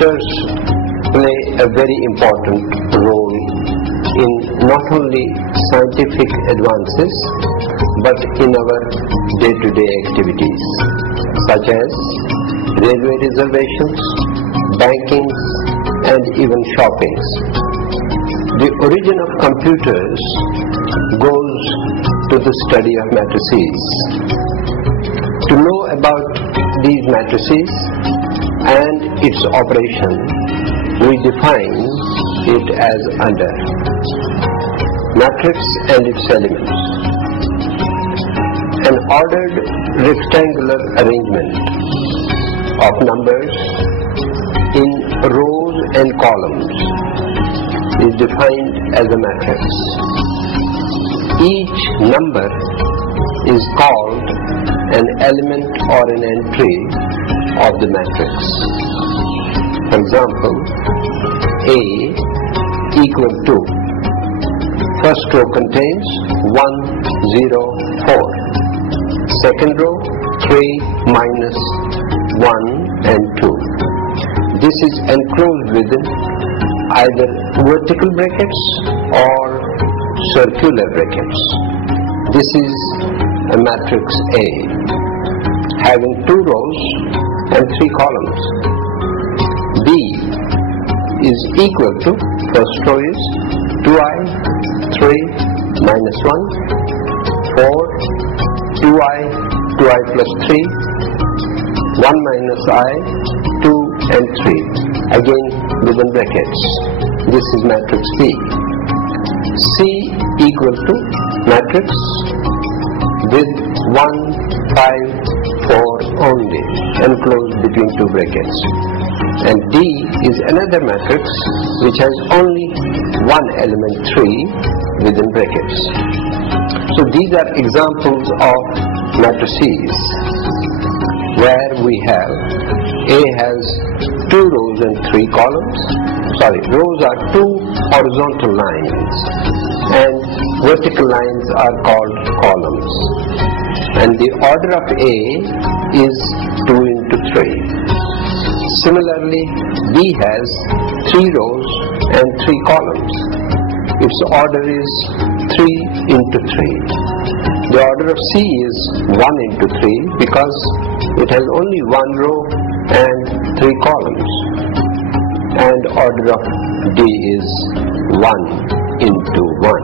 computers play a very important role in not only scientific advances but in our day-to-day activities such as railway reservations, banking and even shopping. The origin of computers goes to the study of matrices. To know about these matrices and its operation, we define it as under: matrix and its elements. An ordered rectangular arrangement of numbers in rows and columns is defined as a matrix. Each number is called an element or an entry of the matrix. For example, A equal to, first row contains 1, 0, 4. Second row 3, minus 1 and 2. This is enclosed within either vertical brackets or circular brackets. This is a matrix A having 2 rows and 3 columns. B is equal to, first row is 2i, 3, minus 1, 4, 2i, 2i plus 3, 1 minus I, 2 and 3, again within brackets. This is matrix B. C equal to matrix with 1, 5, 4 only, enclosed between 2 brackets. And D is another matrix which has only one element 3 within brackets. So these are examples of matrices where we have A has 2 rows and 3 columns. Rows are 2 horizontal lines and vertical lines are called columns. And the order of A is 2 into 3. Similarly, B has 3 rows and 3 columns. Its order is 3 into 3. The order of C is 1 into 3 because it has only 1 row and 3 columns. And order of D is 1 into 1.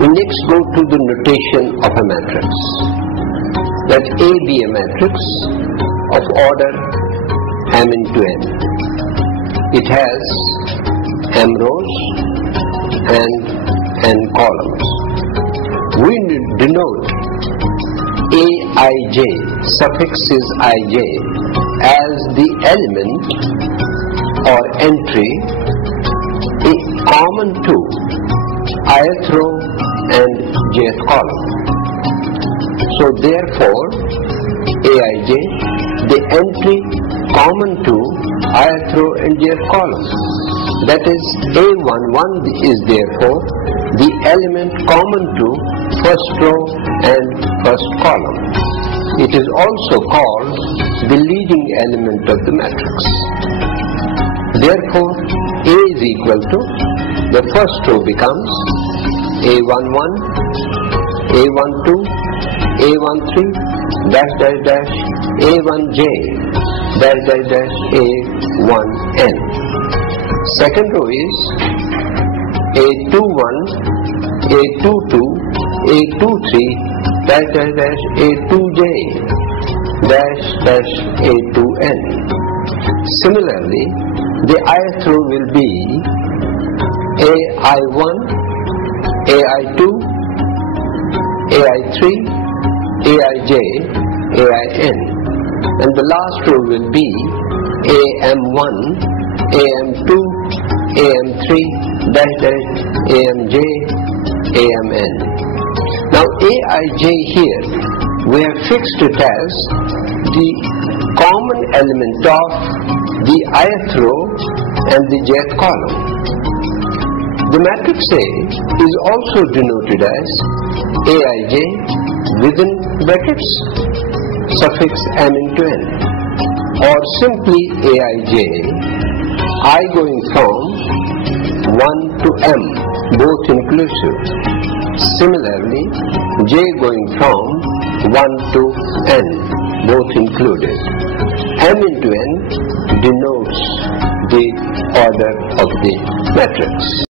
We next go to the notation of a matrix. Let A be a matrix of order m into n. It has m rows and n columns. We denote Aij, suffix is ij, as the element or entry common to ith row and jth column. So therefore, Aij, the entry common to ith row and jth column. That is, A11 is therefore the element common to first row and first column. It is also called the leading element of the matrix. Therefore, A is equal to, the first row becomes A11, A12, A13, dash dash dash, A1j, dash dash dash, A1n. Second row is A21, A22, A23, dash dash dash, A2j, dash dash, A2n. Similarly, the ith row will be AI1, AI2, AI3, Aij, Ain, and the last row will be AM1, AM2, AM3, dash dash, AMJ, AMN. Now Aij here, we have fixed it as the common element of the ith row and the jth column. The matrix A is also denoted as Aij within brackets, suffix m into n. or simply Aij, I going from 1 to m, both inclusive. Similarly, j going from 1 to n, both included. M into n denotes the order of the matrix.